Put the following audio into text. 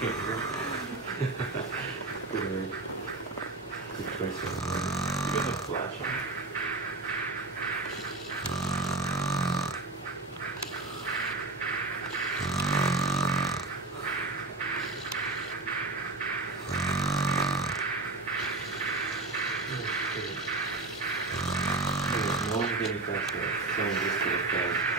Good. Good choice of word. You got the flash on. No one's getting faster. Someone just did it fast.